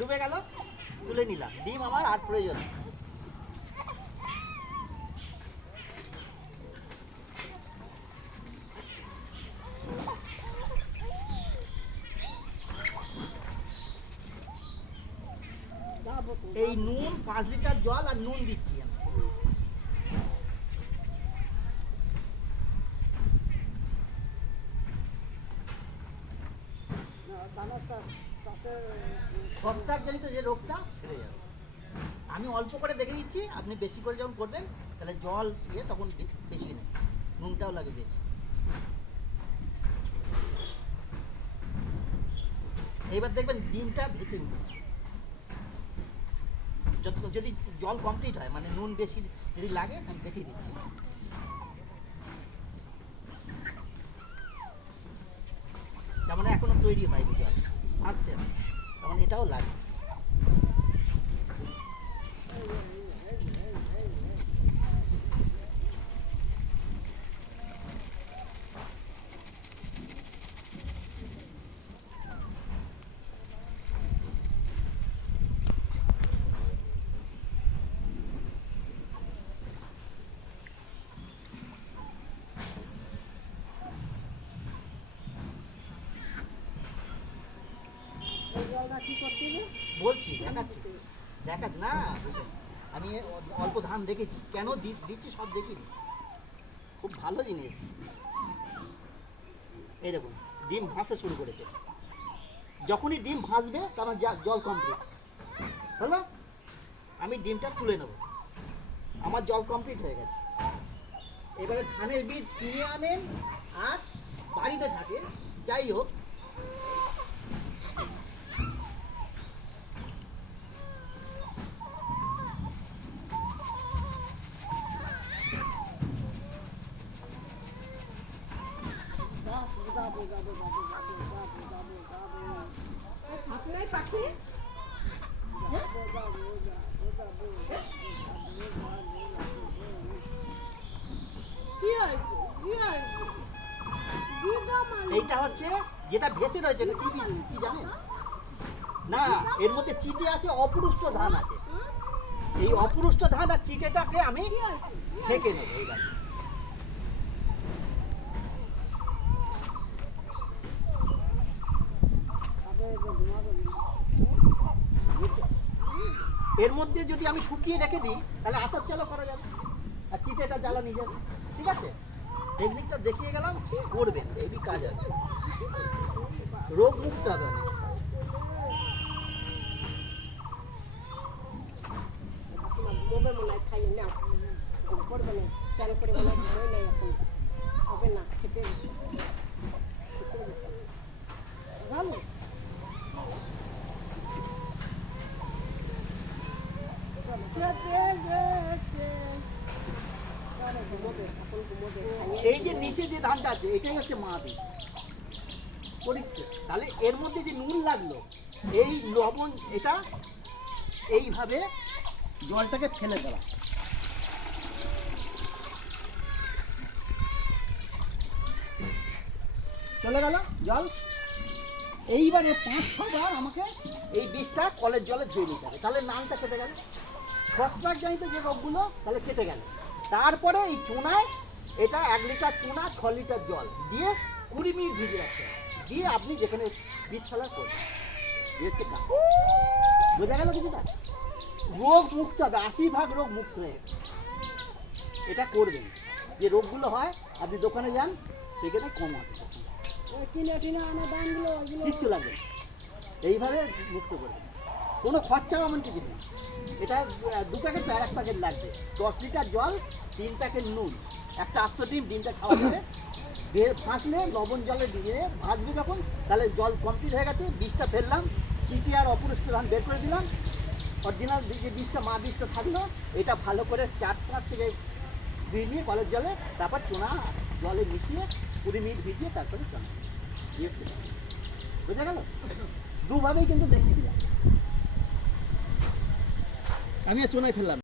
ডুবে গেল, তুলে নিলাম। ডিম আমার আর প্রয়োজন নেই। এই নুন 5 লিটার জল আর নুন দিচ্ছি আমি। ছত্রাকজনিত যে রোগটা সেরে যাবে। আমি অল্প করে দেখে দিচ্ছি, আপনি বেশি করে যখন করবেন তাহলে জল তখন বেশি নেই, নুনটাও লাগে বেশি। এইবার দেখবেন ডিমটা ভেজে নিতে, যতক্ষণ যদি জল কমপ্লিট হয়, মানে নুন বেশি যদি লাগে আমি দেখিয়ে দিচ্ছি। যেমন এখনো তৈরি হয়নি জল, আসছে না, তখন এটাও লাগে। বলছি, দেখাচ্ছি না, আমি অল্প ধান দেখেছি, কেন দিচ্ছি সব দেখিয়ে দিচ্ছি। খুব ভালো জিনিস। এই দেখুন ডিম ভাসতে শুরু করেছে, যখনই ডিম ভাসবে তখন জল কমপ্লিট হলো। আমি ডিমটা তুলে নেব, আমার জল কমপ্লিট হয়ে গেছে। এবারে ধানের বীজ কিনে আনেন আর বাড়িতে থাকে, যাই হোক, এইটা হচ্ছে যেটা ভেসে রয়েছে, কি জানেন না, এর মধ্যে চিটে আছে, অপুরুষ্ট ধান আছে। এই অপুরুষ্ট ধান আর চিটেটাকে আমি ছেঁকে নেব। এইবার এর মধ্যে যদি আমি শুকিয়ে রেখে দিই তাহলে আতপ চালও করা যাবে আর চিটেটা জ্বালানি যাবে। ঠিক আছে, টেকনিকটা দেখিয়ে গেলাম, করবেন, এই কাজ হবে, রোগ মুক্ত হবে অনেক। এই যে নিচে যে ধানটা আছে এটাই হচ্ছে মা বীজ পরিষ্কার। তাহলে এর মধ্যে যে নুন লাগলো, এই লবণ, এটা এইভাবে জলটাকে ফেলে দেওয়া। চলে গেল জল। এইবারে 5-6 বার আমাকে এই বীজটা কলের জলে ধুয়ে নিতে হবে, তাহলে নানটা কেটে গেল। ছত্রাকজনিত যে রোগগুলো তাহলে কেটে গেল। তারপরে এই চুনায়, এটা 1 লিটার চুনা 6 লিটার জল দিয়ে 20 মিনিট ভিজে রাখতে হবে, দিয়ে আপনি যেখানে বীজ ফেলা করবেন। বোঝা গেল কিছুটা? রোগ মুক্ত হবে, 80% রোগ মুক্ত হয়ে গেছে। এটা করবেন, যে রোগগুলো হয় আপনি দোকানে যান, সেখানে কম হবে, কিচ্ছু লাগবে। এইভাবে মুক্ত করবেন, কোনো খরচাও এমন কিছু নেই। এটা 2 প্যাকেট আর 1 প্যাকেট লাগবে, 10 লিটার জল, 3 প্যাকেট নুন, একটা আস্ত ডিমটা খাওয়া যাবে। ভাসলে লবণ জলে দিয়ে ভাজবে যখন, তাহলে জল কমপ্লিট হয়ে গেছে। বীজটা ফেললাম, চিটি আর অপুরুষ্ট ধান বের করে দিলাম, অরিজিনাল যে বীজটা মা বীজটা থাকলো, এটা ভালো করে 4-5 থেকে ধুয়ে নিয়ে কলের জলে, তারপর চুনা জলে মিশিয়ে 20 মিনিট ভিজিয়ে তারপরে চুনা দিয়ে হচ্ছে। বোঝা গেল? দুভাবেই কিন্তু দেখিয়ে দিলাম। আমি আর চুনায় ফেললাম।